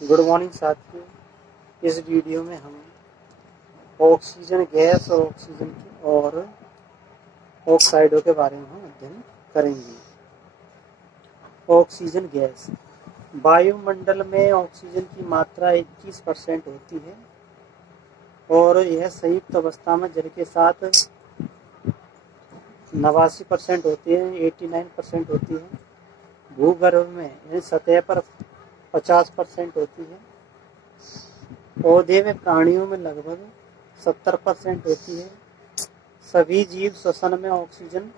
Good morning साथियों। इस video में हम ऑक्सीजन गैस और ऑक्साइडों के बारे में हम अध्ययन करेंगे। ऑक्सीजन गैस, वायुमंडल में ऑक्सीजन की मात्रा 21% होती है और यह संयुक्त अवस्था में जल के साथ 89% होती है, 89% होती है। भूगर्भ में यानी सतह पर 50% होती है। पौधे में प्राणियों में लगभग 70% होती है। सभी जीव श्वसन में ऑक्सीजन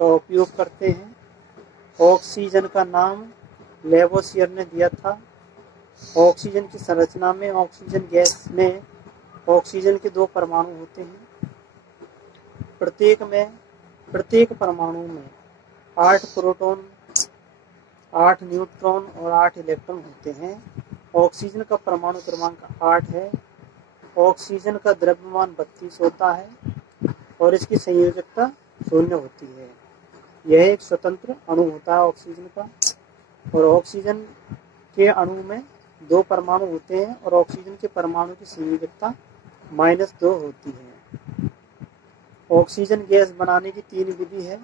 का उपयोग करते हैं। ऑक्सीजन का नाम लेवोसियर ने दिया था। ऑक्सीजन की संरचना में ऑक्सीजन गैस में ऑक्सीजन के 2 परमाणु होते हैं। प्रत्येक परमाणु में 8 प्रोटॉन, 8 न्यूट्रॉन और 8 इलेक्ट्रॉन होते हैं। ऑक्सीजन का परमाणु क्रमांक 8 है। ऑक्सीजन का द्रव्यमान 32 होता है और इसकी संयोजकता 0 होती है। यह एक स्वतंत्र अणु होता है ऑक्सीजन का। और ऑक्सीजन के अणु में 2 परमाणु होते हैं और ऑक्सीजन के परमाणु की संयोजकता -2 होती है। ऑक्सीजन गैस बनाने की 3 विधि है।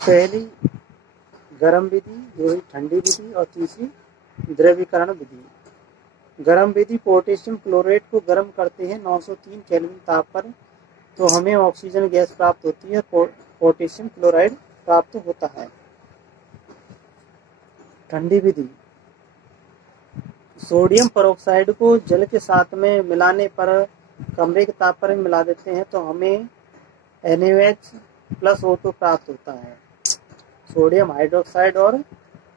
पहली गर्म विधि, दूसरी ठंडी विधि और तीसरी द्रवीकरण विधि। गर्म विधि पोटेशियम क्लोराइड को गर्म करते हैं 903 केल्विन ताप पर, तो हमें ऑक्सीजन गैस प्राप्त होती है, पोटेशियम क्लोराइड प्राप्त होता है। ठंडी विधि, सोडियम परऑक्साइड को जल के साथ में मिलाने पर कमरे के ताप पर मिला देते हैं तो हमें NaOH+ प्राप्त होता है। सोडियम हाइड्रोक्साइड और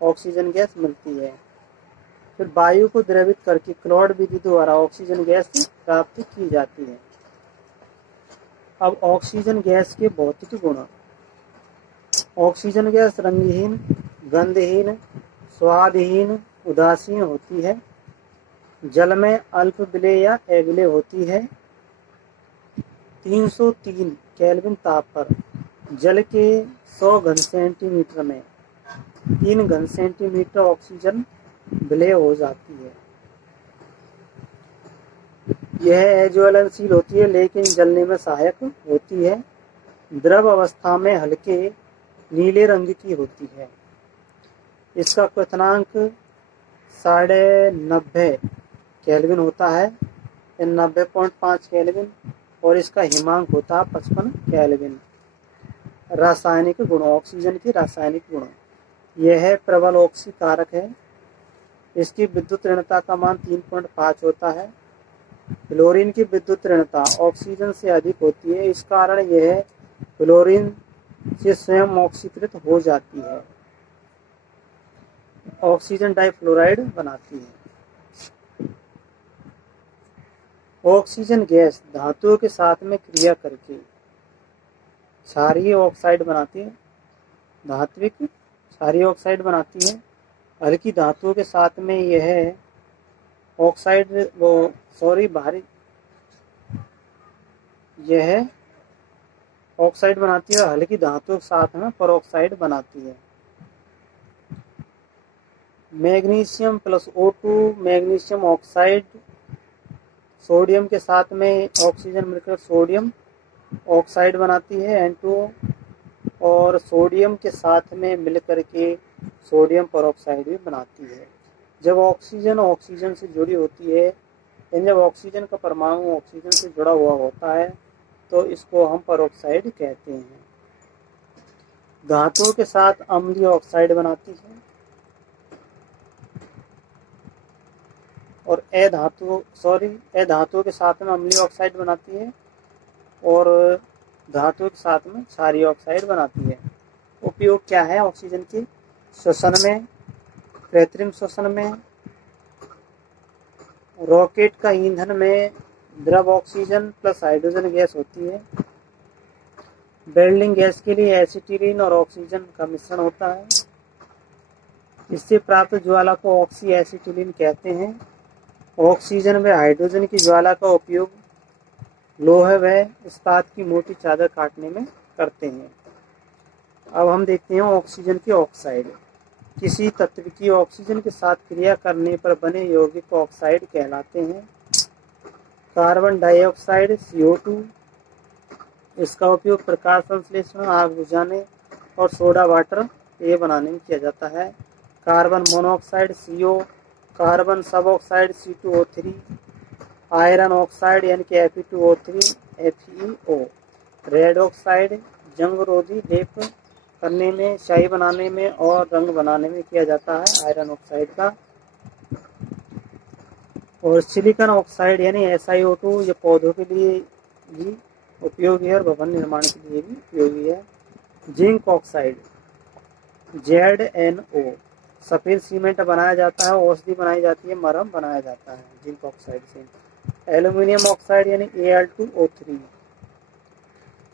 ऑक्सीजन गैस मिलती है। फिर वायु को द्रवित करके क्लॉड विधि द्वारा ऑक्सीजन गैस प्राप्त की जाती है। अब ऑक्सीजन गैस के भौतिक गुण। ऑक्सीजन गैस रंगहीन, गंधहीन, स्वादहीन, उदासीन होती है। जल में अल्प विलेय या अविलेय होती है। 303 केल्विन ताप पर जल के 100 घन सेंटीमीटर में 3 घन सेंटीमीटर ऑक्सीजन विलेय हो जाती है। यह अज्वलनशील होती है लेकिन जलने में सहायक होती है। द्रव अवस्था में हल्के नीले रंग की होती है। इसका क्वथनांक 90.5 केल्विन होता है, 90.5 केल्विन, और इसका हिमांक होता है 55 केल्विन। रासायनिक गुण, ऑक्सीजन की रासायनिक गुण। यह प्रबल ऑक्सीकारक है। इसकी विद्युत ऋणता का मान 3.5 होता है। फ्लोरीन की विद्युत ऋणता ऑक्सीजन से अधिक होती है। इस कारण यह फ्लोरीन से स्वयं ऑक्सीकृत हो जाती है, ऑक्सीजन डाइफ्लोराइड बनाती है। ऑक्सीजन गैस धातुओं के साथ में क्रिया करके क्षारीय ऑक्साइड बनाती है, धात्विक क्षारीय ऑक्साइड बनाती है। हल्की धातुओं के साथ में यह ऑक्साइड यह ऑक्साइड बनाती है और हल्की धातुओं के साथ में परऑक्साइड बनाती है। Magnesium +O2 magnesium oxide, sodium के साथ में ऑक्सीजन मिलकर सोडियम ऑक्साइड बनाती है N2, और सोडियम के साथ में मिलकर के सोडियम परऑक्साइड भी बनाती है। जब ऑक्सीजन से जुड़ी होती है, जब ऑक्सीजन का परमाणु ऑक्सीजन से जुड़ा हुआ होता है तो इसको हम परऑक्साइड कहते हैं। धातुओं के साथ अम्लीय ऑक्साइड बनाती है और अधातुओं के साथ में अम्लीय ऑक्साइड बनाती है और धातुओं के साथ में क्षारीय ऑक्साइड बनाती है। उपयोग क्या है ऑक्सीजन के? श्वसन में, कृत्रिम श्वसन में, रॉकेट का ईंधन में द्रव ऑक्सीजन प्लस हाइड्रोजन गैस होती है। वेल्डिंग गैस के लिए एसिटिलीन और ऑक्सीजन का मिश्रण होता है। इससे प्राप्त ज्वाला को ऑक्सी एसिटिलीन कहते हैं। ऑक्सीजन व हाइड्रोजन की ज्वाला का उपयोग लोहे व इस्पात की मोटी चादर काटने में करते हैं। अब हम देखते हैं ऑक्सीजन की ऑक्साइड। किसी तत्व की ऑक्सीजन के साथ क्रिया करने पर बने यौगिक ऑक्साइड कहलाते हैं। कार्बन डाइऑक्साइड CO2, इसका उपयोग प्रकाश संश्लेषण, आग बुझाने और सोडा वाटर ये बनाने में किया जाता है। कार्बन मोनोऑक्साइड CO, कार्बन सब ऑक्साइड C2O3, आयरन ऑक्साइड यानी कि Fe2O3 FeO, रेड ऑक्साइड जंग रोधी लेप करने में, स्याही बनाने में और रंग बनाने में किया जाता है आयरन ऑक्साइड का। और सिलिकॉन ऑक्साइड यानी SiO2 ये पौधों के लिए भी उपयोगी है और भवन निर्माण के लिए भी उपयोगी है। जिंक ऑक्साइड ZnO, सफेद सीमेंट बनाया जाता है, औषधि बनाई जाती है, मरहम बनाया जाता है जिंक ऑक्साइड से। एल्यूमिनियम ऑक्साइड यानी Al2O3,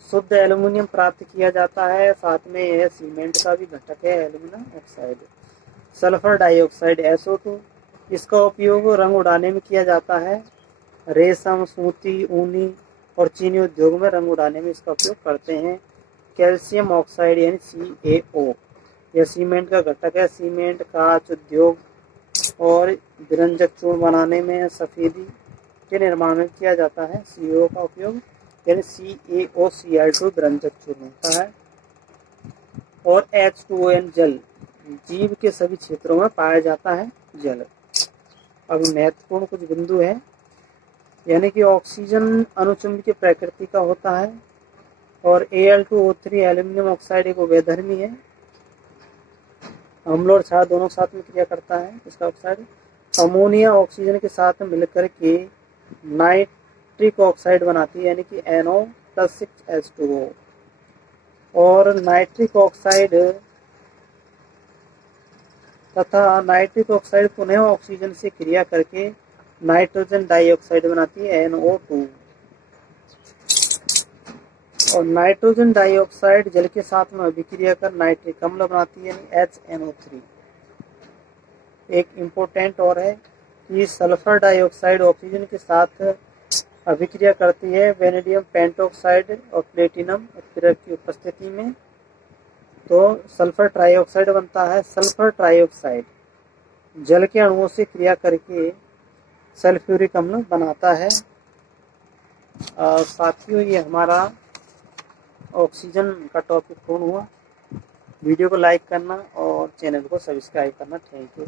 शुद्ध एल्यूमिनियम प्राप्त किया जाता है, साथ में यह सीमेंट का भी घटक है aluminium oxide. Sulphur dioxide SO2, इसका उपयोग रंग उड़ाने में किया जाता है, रेशम, सूती, ऊनी और चीनी उद्योग में रंग उड़ाने में इसका उपयोग करते हैं। कैल्शियम ऑक्साइड यानी CaO, यह सीमेंट का घटक है, सीमेंट, कांच उद्योग और विरंजक चूर्ण बनाने में, सफेदी के निर्माण में किया जाता है CO का उपयोग, यानी CaOCl2 विरंजक चूर्ण होता है। और H2ON जल, जीव के सभी क्षेत्रों में पाया जाता है जल। अब महत्वपूर्ण कुछ बिंदु है, यानी कि ऑक्सीजन अणुचुंबकीय प्रकृति का होता है और Al2O3 एल्यूमिनियम ऑक्साइड एक उभयधर्मी है, अम्ल और क्षार दोनों साथ में क्रिया करता है इसका ऑक्साइड। अमोनिया ऑक्सीजन के साथ मिलकर के नाइट्रिक ऑक्साइड बनाती है, यानी कि NO+6H2O। और नाइट्रिक ऑक्साइड तथा नाइट्रिक ऑक्साइड पुनः ऑक्सीजन से क्रिया करके नाइट्रोजन डाइऑक्साइड बनाती है NO2। और नाइट्रोजन डाइऑक्साइड जल के साथ में अभिक्रिया कर नाइट्रिक अम्ल बनाती है, यानी HNO3। एक इम्पोर्टेंट और है कि सल्फर डाइऑक्साइड ऑक्सीजन के साथ अभिक्रिया करती है वेनेडियम पेंटॉक्साइड और प्लेटिनम उत्प्रेरक की उपस्थिति में, तो सल्फर ट्राइऑक्साइड बनता है। सल्फर ट्राइऑक्साइड जल के अणुओं से क्रिया करके सल्फ्यूरिक अम्ल बनाता है। साथियों, ये हमारा ऑक्सीजन का टॉपिक पूर्ण हुआ। वीडियो को लाइक करना और चैनल को सब्सक्राइब करना। Thank you.